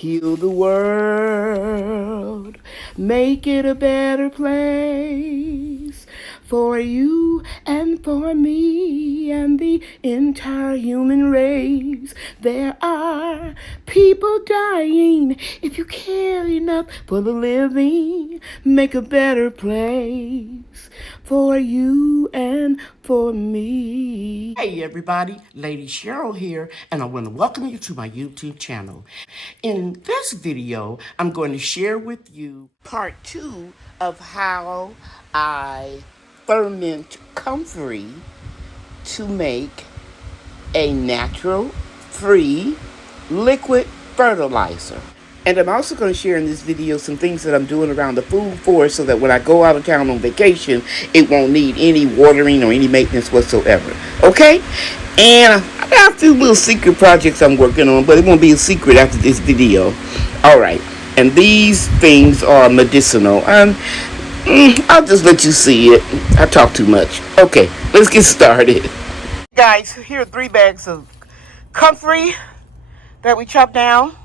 Heal the world, make it a better place for you and for me and the entire human race. There are people dying. If you care enough for the living, make a better place for you and for me. Hey everybody, Lady Cheryl here, and I want to welcome you to my YouTube channel. In this video, I'm going to share with you part 2 of how I ferment comfrey to make a natural, free, liquid fertilizer. And I'm also going to share in this video some things that I'm doing around the food forest so that when I go out of town on vacation, it won't need any watering or any maintenance whatsoever. Okay? And I got a few little secret projects I'm working on, but it won't be a secret after this video. Alright. And these things are medicinal. I'll just let you see it. I talk too much. Okay, let's get started. Guys, here are 3 bags of comfrey that we chopped down.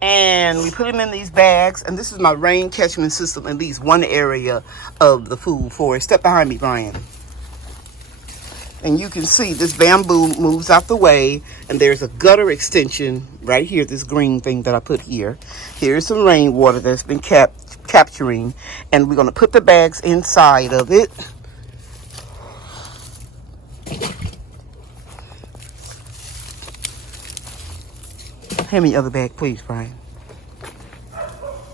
And we put them in these bags. And this is my rain catchment system in at least one area of the food forest. Step behind me, Brian. And you can see this bamboo moves out the way. And there's a gutter extension right here, this green thing that I put here. Here's some rainwater that's been capturing. And we're going to put the bags inside of it. Hand me the other bag, please, Brian.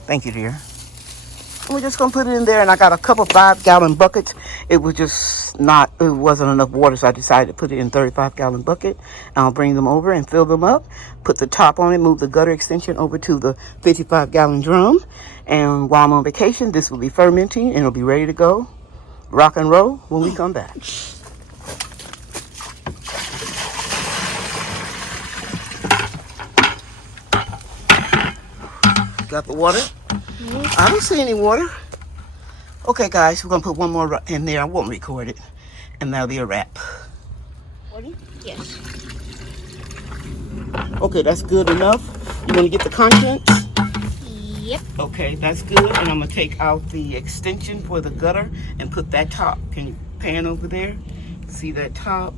Thank you, dear. And we're just going to put it in there, and I got a couple 5-gallon buckets. It wasn't enough water, so I decided to put it in a 35-gallon bucket. And I'll bring them over and fill them up, put the top on it, move the gutter extension over to the 55-gallon drum. And while I'm on vacation, this will be fermenting, and it'll be ready to go, rock and roll, when we come back. Got the water? I don't see any water. Okay, guys, we're going to put one more in there. I won't record it. And that'll be a wrap. Ready? Yes. Okay, that's good enough. You want to get the contents? Yep. Okay, that's good. And I'm going to take out the extension for the gutter and put that top. Can you pan over there? See that top?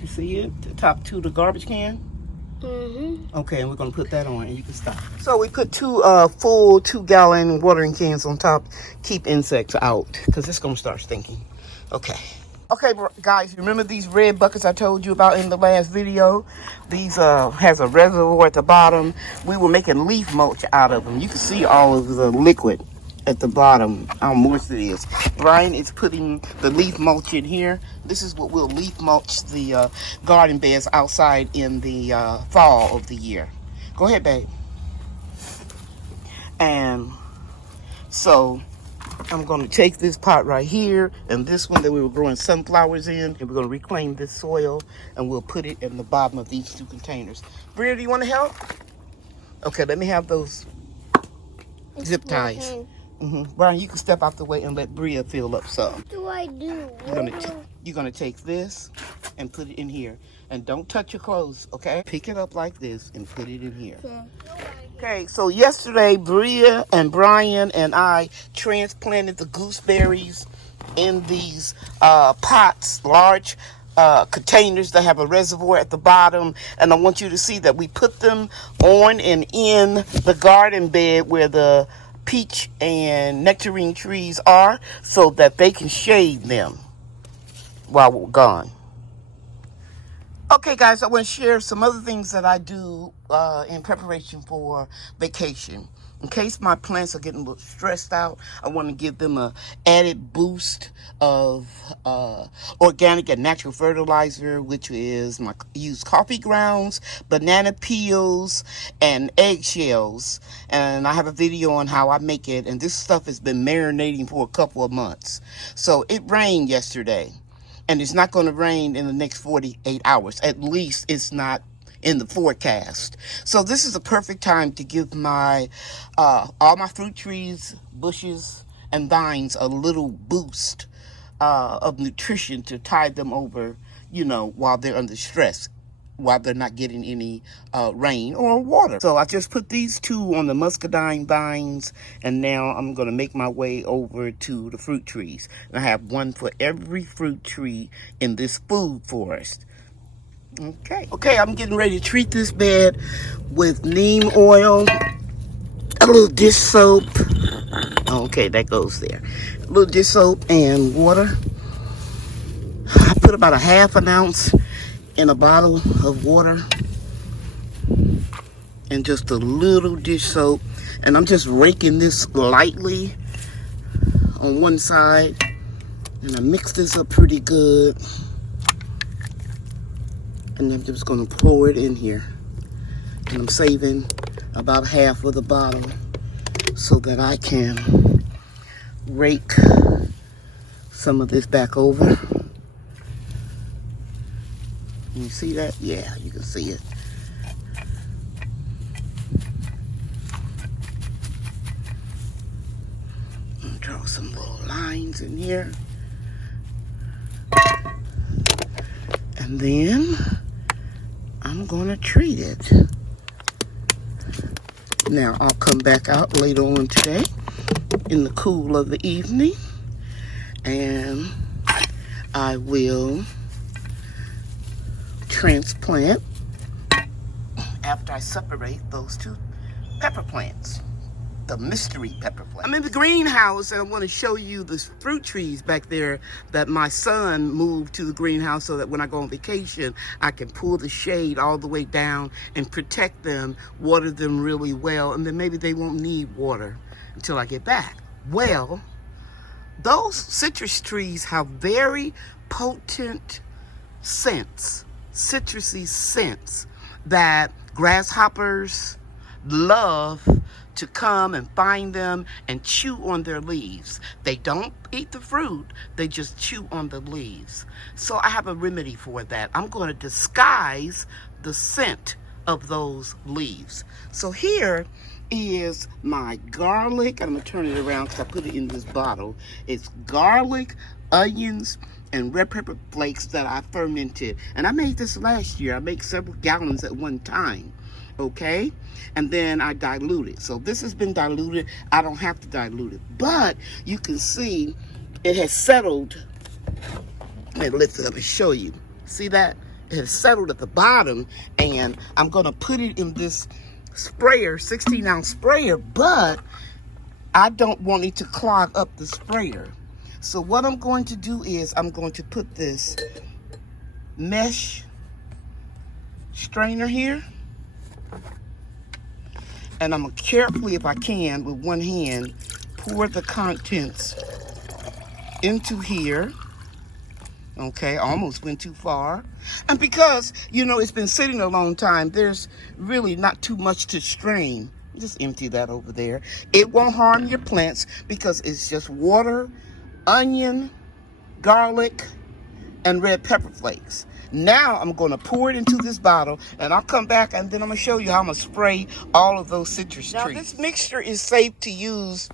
You see it? The top to the garbage can? Mm-hmm. Okay, and we're going to put that on and you can stop. So we put 2 full 2-gallon watering cans on top. Keep insects out because it's going to start stinking. Okay. Okay, guys, remember these red buckets I told you about in the last video? These has a reservoir at the bottom. We were making leaf mulch out of them. You can see all of the liquid at the bottom, how moist it is. Brian is putting the leaf mulch in here. This is what we'll leaf mulch the garden beds outside in the fall of the year. Go ahead, babe. And so I'm going to take this pot right here and this one that we were growing sunflowers in, and we're going to reclaim this soil and we'll put it in the bottom of these 2 containers. Bria, do you want to help? Okay, let me have those zip ties. Brian, you can step out the way and let Bria fill up some. What do I do? You're gonna take this and put it in here. And don't touch your clothes, okay? Pick it up like this and put it in here. Okay, so yesterday, Bria and Brian and I transplanted the gooseberries in these pots, large containers that have a reservoir at the bottom. And I want you to see that we put them on and in the garden bed where the peach and nectarine trees are so that they can shade them while we're gone. Okay, guys, I want to share some other things that I do in preparation for vacation. In case my plants are getting a little stressed out, I want to give them an added boost of organic and natural fertilizer, which is use coffee grounds, banana peels, and eggshells. And I have a video on how I make it, and this stuff has been marinating for a couple of months. So it rained yesterday, and it's not going to rain in the next 48 hours. At least it's not in the forecast. So this is a perfect time to give my all my fruit trees, bushes, and vines a little boost of nutrition to tide them over, while they're under stress. while they're not getting any rain or water. So I just put these two on the muscadine vines, and now I'm going to make my way over to the fruit trees. And I have one for every fruit tree in this food forest. Okay, I'm getting ready to treat this bed with neem oil, a little dish soap. Okay, that goes there. A little dish soap and water. I put about a half an ounce in a bottle of water and just a little dish soap. And I'm just raking this lightly on one side. And I mix this up pretty good. And I'm just going to pour it in here. And I'm saving about half of the bottle so that I can rake some of this back over. Can you see that? Yeah, you can see it. I'm draw some little lines in here. And then I'm gonna treat it. Now I'll come back out later on today in the cool of the evening, and I will transplant after I separate those two pepper plants, the mystery pepper plant. I'm in the greenhouse and I want to show you the fruit trees back there that my son moved to the greenhouse so that when I go on vacation, I can pull the shade all the way down and protect them, water them really well, and then maybe they won't need water until I get back. Well, those citrus trees have very potent scents, citrusy scents that grasshoppers love to come and find them and chew on their leaves. They don't eat the fruit, they just chew on the leaves. So I have a remedy for that. I'm going to disguise the scent of those leaves. So here is my garlic. I'm going to turn it around because I put it in this bottle. It's garlic, onions, and red pepper flakes that I fermented. And I made this last year. I make several gallons at one time. Okay? And then I dilute it. So this has been diluted. I don't have to dilute it. But you can see it has settled. Let me lift it up and show you. See that? It has settled at the bottom. And I'm going to put it in this sprayer, 16-ounce sprayer. But I don't want it to clog up the sprayer. So what I'm going to do is I'm going to put this mesh strainer here. And I'm going to carefully, if I can, with one hand, pour the contents into here. Okay, I almost went too far. And because, you know, it's been sitting a long time, there's really not too much to strain. Just empty that over there. It won't harm your plants because it's just water, onion, garlic, and red pepper flakes. Now I'm going to pour it into this bottle, and I'll come back and then I'm going to show you how I'm going to spray all of those citrus trees. Now this mixture is safe to use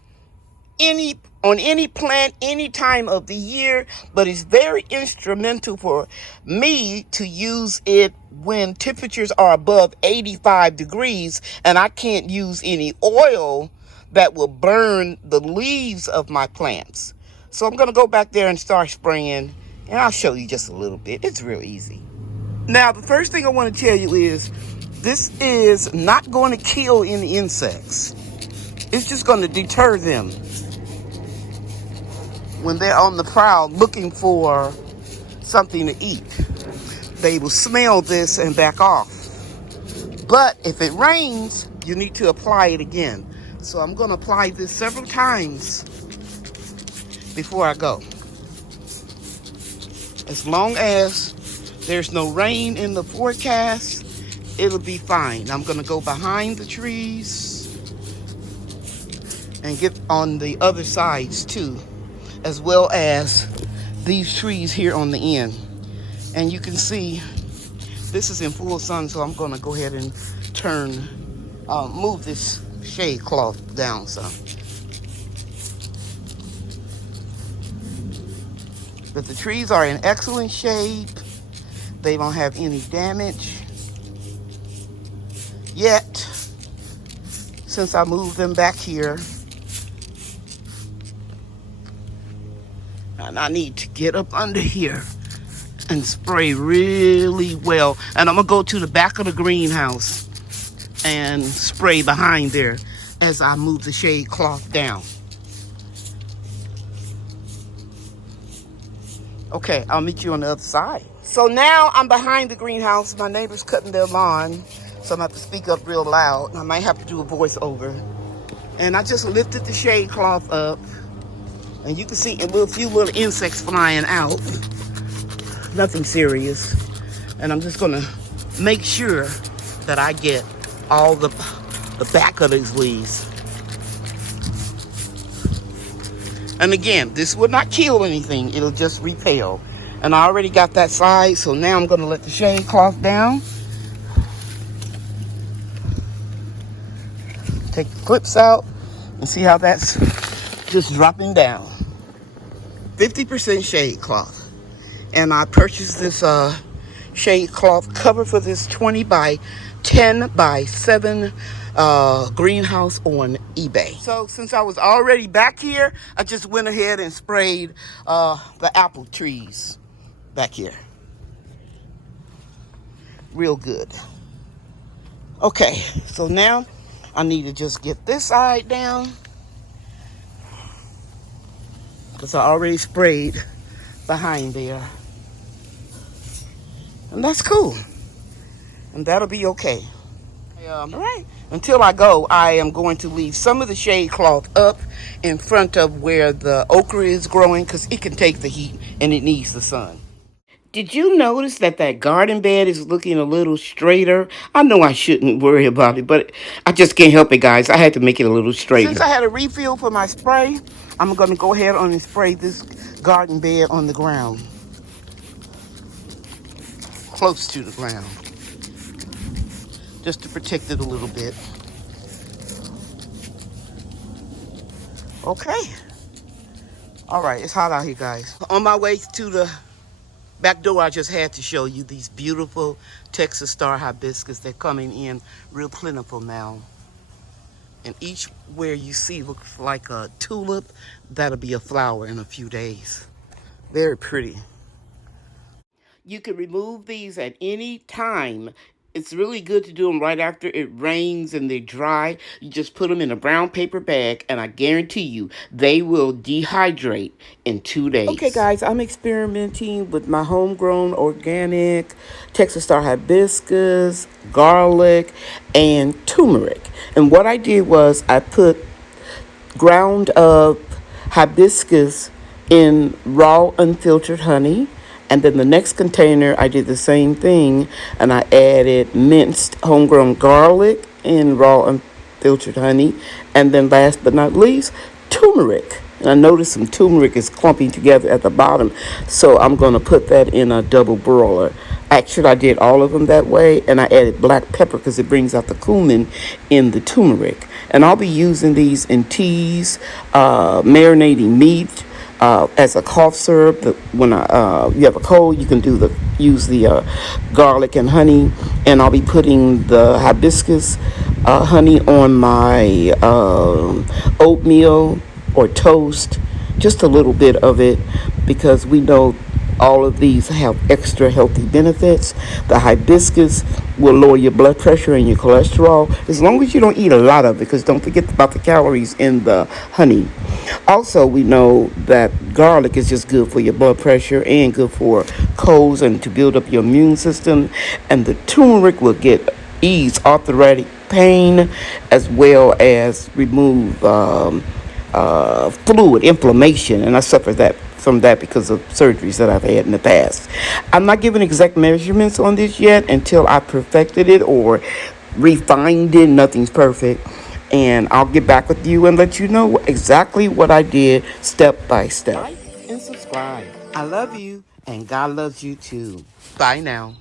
on any plant, any time of the year, but it's very instrumental for me to use it when temperatures are above 85 degrees and I can't use any oil that will burn the leaves of my plants. So I'm going to go back there and start spraying, and I'll show you just a little bit. It's real easy. Now, the first thing I want to tell you is this is not going to kill any insects. It's just going to deter them when they're on the prowl looking for something to eat. They will smell this and back off. But if it rains, you need to apply it again. So I'm going to apply this several times before I go. As long as there's no rain in the forecast, it'll be fine. I'm going to go behind the trees and get on the other sides too, as well as these trees here on the end. And you can see this is in full sun, so I'm going to go ahead and move this shade cloth down some. But the trees are in excellent shape. They don't have any damage. yet since I moved them back here. And I need to get up under here and spray really well. And I'm gonna go to the back of the greenhouse and spray behind there as I move the shade cloth down. Okay, I'll meet you on the other side. So now I'm behind the greenhouse. My neighbor's cutting their lawn, so I'm gonna have to speak up real loud. I might have to do a voiceover. And I just lifted the shade cloth up, and you can see a few little insects flying out. Nothing serious. And I'm just gonna make sure that I get all the back of these leaves. And again, this will not kill anything. It'll just repel. And I already got that side, so now I'm gonna let the shade cloth down. Take the clips out and see how that's just dropping down. 50% shade cloth. And I purchased this shade cloth cover for this 20 by 10 by 7 greenhouse on eBay. So since I was already back here, I just went ahead and sprayed the apple trees back here. Real good. Okay, so now I need to just get this side down because I already sprayed behind there. And that's cool. And that'll be okay. All right. Until I go, I am going to leave some of the shade cloth up in front of where the okra is growing because it can take the heat and it needs the sun. Did you notice that garden bed is looking a little straighter? I know I shouldn't worry about it, but I just can't help it, guys. I had to make it a little straighter. Since I had a refill for my spray, I'm going to go ahead and spray this garden bed on the ground. Close to the ground. Just to protect it a little bit. Okay. All right, it's hot out here, guys. On my way to the back door, I just had to show you these beautiful Texas star hibiscus. They're coming in real plentiful now. And each where you see looks like a tulip. That'll be a flower in a few days. Very pretty. You can remove these at any time. It's really good to do them right after it rains and they're dry. You just put them in a brown paper bag, and I guarantee you they will dehydrate in 2 days. Okay, guys, I'm experimenting with my homegrown organic Texas star hibiscus, garlic, and turmeric. And what I did was I put ground up hibiscus in raw unfiltered honey. And then the next container, I did the same thing, and I added minced homegrown garlic in raw unfiltered honey. And then last but not least, turmeric. And I noticed some turmeric is clumping together at the bottom, so I'm going to put that in a double broiler. Actually, I did all of them that way, and I added black pepper because it brings out the cumin in the turmeric. And I'll be using these in teas, marinating meat, as a cough syrup. When you have a cold, you can use the garlic and honey. And I'll be putting the hibiscus honey on my oatmeal or toast, just a little bit of it, because we know all of these have extra healthy benefits. The hibiscus will lower your blood pressure and your cholesterol, as long as you don't eat a lot of it, because don't forget about the calories in the honey. Also, we know that garlic is just good for your blood pressure and good for colds and to build up your immune system. And the turmeric will ease arthritic pain, as well as remove fluid inflammation. And I suffer from that because of surgeries that I've had in the past. I'm not giving exact measurements on this yet until I perfected it or refined it. Nothing's perfect. And I'll get back with you and let you know exactly what I did step by step. Like and subscribe. I love you, and God loves you too. Bye now.